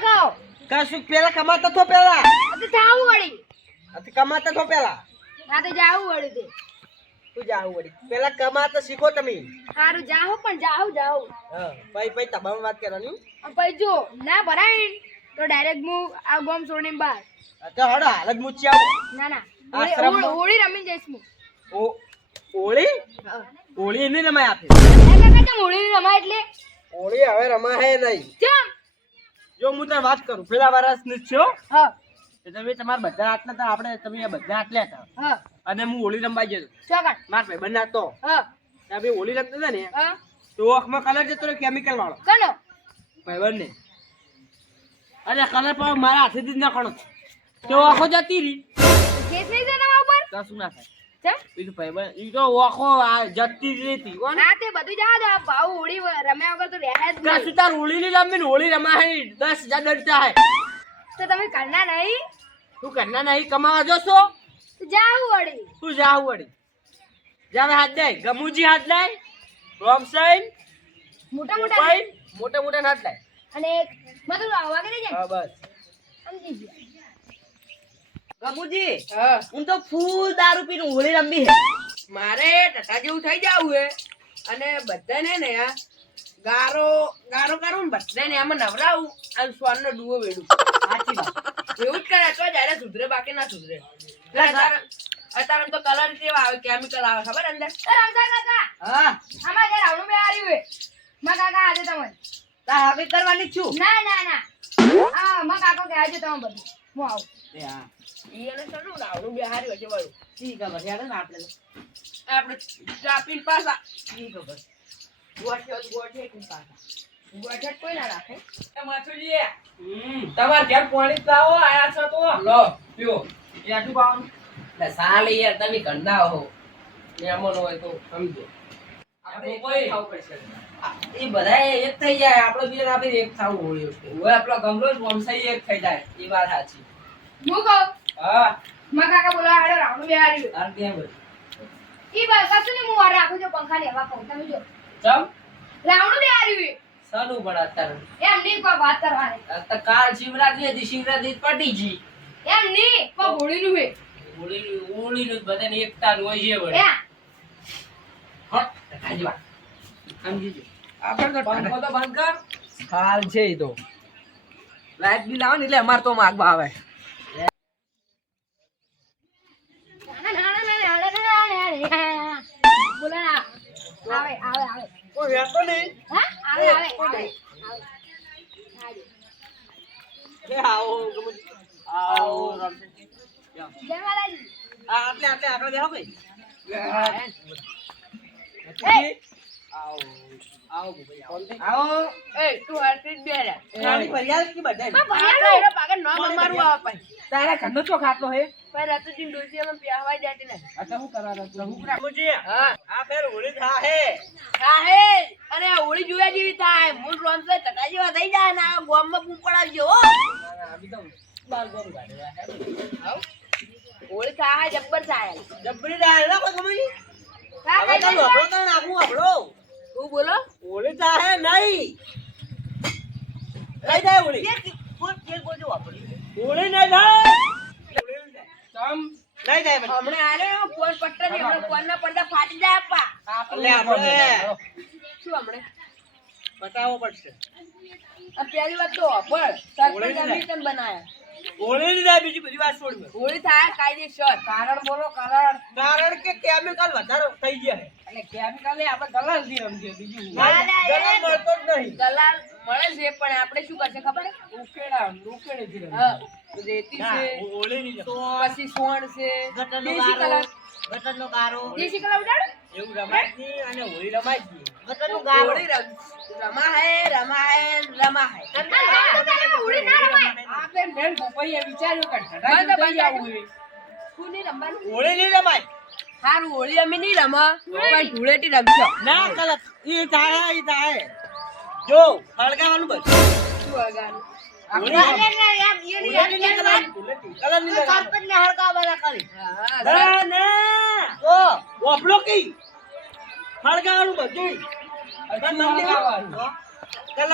ખાઓ કશું પેલા કમાતા થો પેલા તો જાવું વળી અતિ કમાતા થો પેલા હા તો જાવું વળી તે તું જાવ વળી પેલા કમાતા શીખો તમે સારું જાહો પણ જાવું હા ભાઈ તમારી વાત કરવાની પછી જો ના ભરાય તો ડાયરેક્ટ હું આ ગોમ છોડીને બહાર તો હડો હાલ જ મૂચી આવું ના ના આશ્રમમાં? હોળી રમી જઈશ હું હોળી હા. હોળી નહીં રમાય આપે હોળી રમાય એટલે હોળી હવે રમાય નહીં ચમ જો હું તને વાત કરું પેલા વર્ષ ની છો હા તમે તમારા બધા આટલા હતા આપણે તમે બધા આટલા હતા હા અને હું હોળી રમવા ગયો ચોકડ માર ભાઈ બંને હતો હા ત્યાં બી હોળી રમતા હતા ને હા તો આંખમાં કલર જતો રહ્યો કેમિકલ વાળો કનો ભાઈ બંને અરે કલર પણ મારા હાથેથી જ નાખવાનો તો આંખો જતી રહી કેસ નહીં જના ઉપર તો શું ના થાય ચમ બીજું ભાઈ બંને ઈ તો આંખો જતી જ રહેતી કોણ ના તે બધું જા દો ભાવ હોળી રમ્યા વગર તો રહ્યા જ નહીં કશું તાર હોળી ની રમી ને હોળી રમાય 10,000 ડરતા હે તો તમે કરના નહીં તું કરના નહીં કમાવા જોશો તો જાવું વળી તું જાવ વળી જાવે હાથ દે ગમુજી હાથ દે રોમસાઈન મોટા મોટા મોબાઈલ મોટા મોટા હાથ દે અને મતલબ આવા કે જાય હા બસ સમજી ગયા ગમુજી હા હું તો ફૂલ દારૂ પીને હોળી રમી હે મારે ટટા જેવું થઈ જાવું હે અને બધાને ને આ ગારો ગારો કરું ને બધાને આમાં નવરાવું અને સ્વાનનો ડુઓ વેડું સાચી વાત એવું જ કરે તો જ્યારે સુધરે બાકી ના સુધરે અત્યારે તો કલર કેવા આવે કેમિકલ આવે ખબર અંદર એ રમતા કાકા હા આમાં ઘર આવણું બે હાર્યું હે માં કાકા આજે તમને તા હવે કરવાની જ છું ના હા માં કાકો કે આજે તમે બધું હું આવું એ હા ઈ એને સડું રાવણું બે હારી વચ્ચે વાળું ઠીક ખબર યાર ને આપણે આપણે ચાપીન પાસા ઠીક ખબર ગોઠે ગોઠે કોઈ ના રાખે એ માછુજી તમાર ઘેર પાણી લાવો આયા છો તો લો પીઓ યાટુ પાવાનું એટલે સાલે યાર તમે ગંડા હો મહેમાન હોય તો સમજો આપણે કોઈ ખાવું પડશે એ બધા એક થઈ જાય આપણે બે આપણે એક થાવું હોય ઓય આપણો ગમલો જ વંશાઈ એક થઈ જાય એ વાત સાચી હું કહું હા માં કાકા બોલાવા હાડો રાવણું બે હાર્યું તાર કેમ હોય? ઈ બસ કશું નહીં હું વાર રાખું છું પંખા લેવા કહું તમે જો ચમ રાવણું બે હાર્યું સાનું પણ અત્યારે એમ નહીં કોઈ વાત કરવાની આ તો કાલ શિવરાત્રી હતી શિવરાત્રી પટી જી એમ નહીં કોઈ હોળીનું હે હોળીનું બધાને એકતા હોય છે વળી એમ હટ કાજી વાત સમજી જો આપણે તો પંખો તો બંધ કર હાલ છે ઈ તો લાઈટ બિલ આવે ને એટલે અમાર તો માગવા આવે બોલા ના આવે કોઈ વેતો નહીં હા આવે કે આવો ગમુજી આવો રમશે જય માતાજી આટલે આગળ દેખો ભાઈ આવો આવો ભાઈ આવો એ તું હરતી જ બેરા નાની ફરિયાદ કે બધાય આપણે એનો પાગળ નામ અમારું આવે ભાઈ તારા ઘરનો ચો ખાટલો હે ભાઈ રતુજી ડોસી અમે પ્યાવા જાતી ને અચ્છા હું કરા રહ્યો હું ગમુજી હા આ ફેર હોળી થા હે હે અને આ હોળી જોયા જેવી થાય મૂળ રોમ સે ટકા જેવા થઈ જાય ને આ ગોમમાં બૂમ પડાવજો હો અભી તો બાર ગોમ ગાડે હે હોળી થાય જબ્બર થાય જબરી દાળ ના કોઈ ગમુજી કા હવે તો લોટો તો નાખું આપણો તું બોલો હોળી થા હે નહીં કઈ જાય હોળી હોળી નહીં થાય હોળી નહીં થાય હમણાં આલે ફોન પટ્ટા ને હમણાં ફોનના પડદા ફાટી જાય આપા એટલે આપણે શું હમણાં બતાવવો પડશે આ પહેલી વાત તો અભળ સરપંચ હોળી અમેરિકન બનાયા હોળી નહીં થાય બીજી બધી વાત છોડ હોળી થાય કાયદેસર કારણ બોલો કારણ કારણ કે કેમિકલ વધારે થઈ ગયા એટલે કેમિકલ આપણે ગલાલ થી રમજે બીજું ગરમ મળતો જ નહીં ગલાલ મળે છે પણ આપણે શું કરશે ખબર હે ઉકેડે થી હા રેતી છે હોળી નહીં પછી સોણ છે દેશી કલર ગટરનો ગારો દેશી કલર ઉડાડ એવું રમાય જ નહીં અને હોળી રમાય જ નહીં ગટરનો હોળી રમા હે હોળી ના રમાય આપણે મેલ ભોપૈયા વિચાર્યું કે ઢડા કોની રમવાનું હોળી નહીં રમાય હારું હોળી અમે નહીં રમા પણ ધૂળેટી રમશો ના કલક ઈ થાય જો હળગાવાનું બસ શું હગાનું હોળી નહીં કલર નહીં સરપંચ ને હળગાવાના ખાલી હા ના ના ઓ ઓપલો કી હળગાવાનું બધું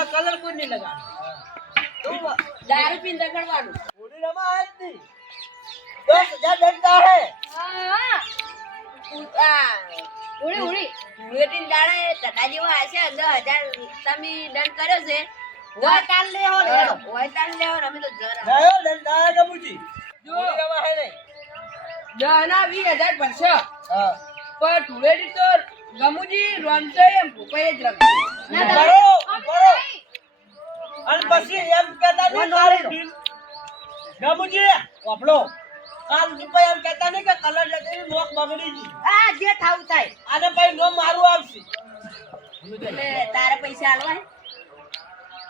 કલર કોઈ નહીં લગાવવાનું દારૂ પીને રખડવાનું. હોળી રમાય જ નહીં. 10,000 દંડા હે. હા આ હોળી હોળી ધૂળેટીના દાડે ટકા જેવા હશે 10,000 તમે દંડ કર્યો છે. હોય તાલ લેવો ને હેડો. હોય તાલ લેવો ને અમે તો જરા. લાયો દંડા ગમુજી. જો. હોળી રમાય નહીં. 10 ના 20,000 ભરશો. હા. પણ ધૂળેટી તો ગમુજી રમતો એમ ભૂપાઈ જ રમે. ના બરો, અમે બરો. નહીં. અને પછી એમ કહેતા નહીં તારું ટીમ. ગમુજી વાપડો. કાલ રૂપિયા એમ કહેતા નહીં કે કલર જતી નોક બગડી ગઈ. આ જે થાવું થાય. આને પછી નો મારું આવશે. એટલે તારે પૈસા આલવા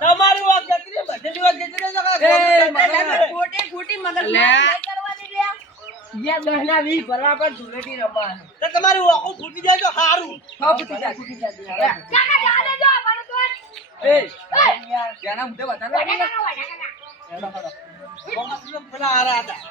તમારી વાત જતી રહી, બધી વાત જતી રહી તો કાંઈ ખોટે ખોટી મગજ લે. કરવાની લે. યા 10 ના 20 ભરવા પર ધૂળેટી રમવાનું. તો તમારી વાંકું ફૂટી જાય તો સારું. ફૂટી જાય. કાકા જવા દેજો અમારું તો એ ત્યાંના મુદ્દે બતાવો. વડાકા પેલા હારા હતા.